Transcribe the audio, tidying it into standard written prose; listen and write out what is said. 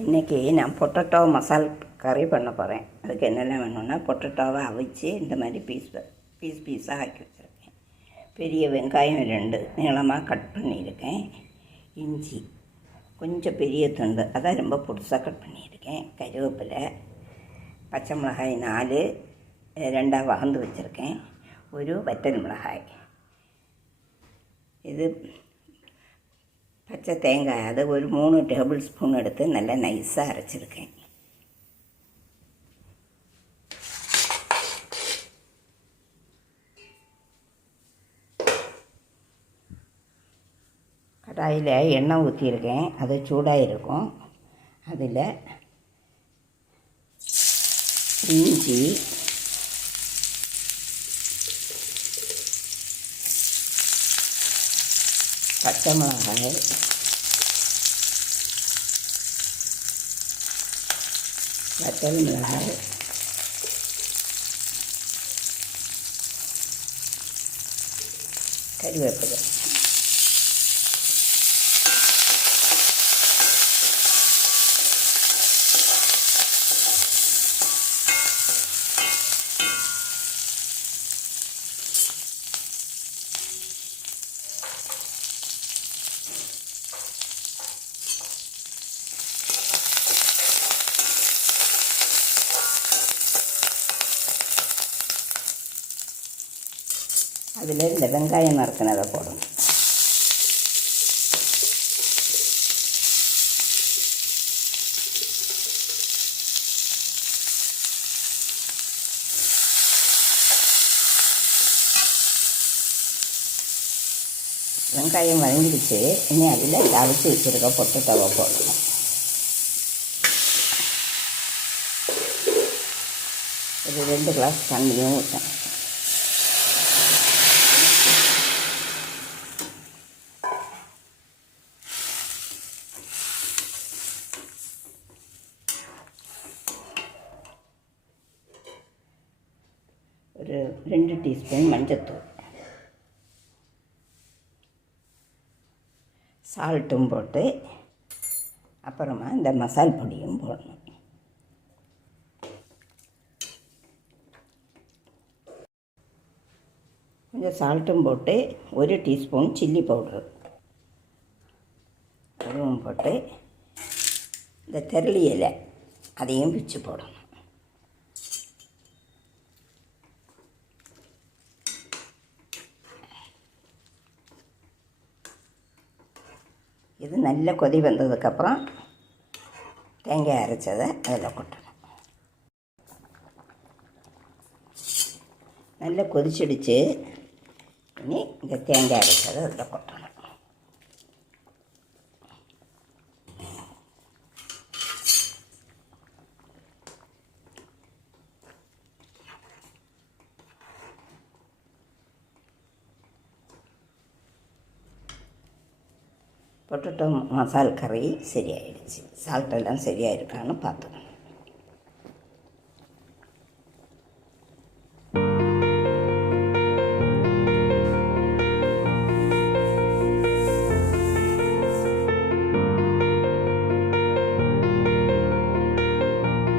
இன்றைக்கி நான் பொட்டேட்டோ மசால் கறி பண்ண போகிறேன். அதுக்கு என்னென்ன வேணும்னா, பொட்டேட்டோவை அவிச்சு இந்த மாதிரி பீஸாக ஆக்கி வச்சுருக்கேன். பெரிய வெங்காயம் 2 நீளமாக கட் பண்ணியிருக்கேன். இஞ்சி கொஞ்சம் பெரிய துண்டு, அதான் ரொம்ப புதுசாக கட் பண்ணியிருக்கேன். கருவேப்பிலை, பச்சை மிளகாய் 4 2ஆக வகந்து வச்சுருக்கேன். ஒரு வற்றல் மிளகாய், இது பச்சை தேங்காய், அதை ஒரு 3 டேபிள் ஸ்பூன் எடுத்து நல்லா நைஸாக அரைச்சிருக்கேன். கடாயில் எண்ணெய் ஊற்றியிருக்கேன். அது சூடாக இருக்கும். அதில் இஞ்சி, பச்சை மிளகாய், வற்றல் மிளகாய், கறிவேப்பிலை, அதில் இந்த வெங்காயம் நறுக்கினதை போடணும். வெங்காயம் வதங்கிடுச்சு. இனி அதில் அவிச்சு வச்சுருக்க பொட்டேட்டோவை போடணும். ஒரு 2 கிளாஸ் தண்ணியும் ஊற்றணும். ஒரு 2 டீஸ்பூன் மஞ்சத்தூள், சால்ட்டும் போட்டு அப்புறமா இந்த மசால் பொடியும் போடணும். கொஞ்சம் சால்ட்டும் போட்டு 1 டீஸ்பூன் சில்லி பவுட்ரு அதுவும் போட்டு இந்த தெருளி இலை அதையும் பிச்சு போடணும். இது நல்ல கொதி வந்ததுக்கப்புறம் தேங்காய் அரைச்சதை அதில் கொட்டணும். நல்லா கொதிச்சிடுச்சு. இனி இந்த தேங்காய் அரைச்சதை அதில் கொட்டணும். பொட்டேட்டோ மசால் கறி சரியாயிடுச்சு. சால்ட்டெல்லாம் சரியாக இருக்கான்னு பார்த்துக்கணும்.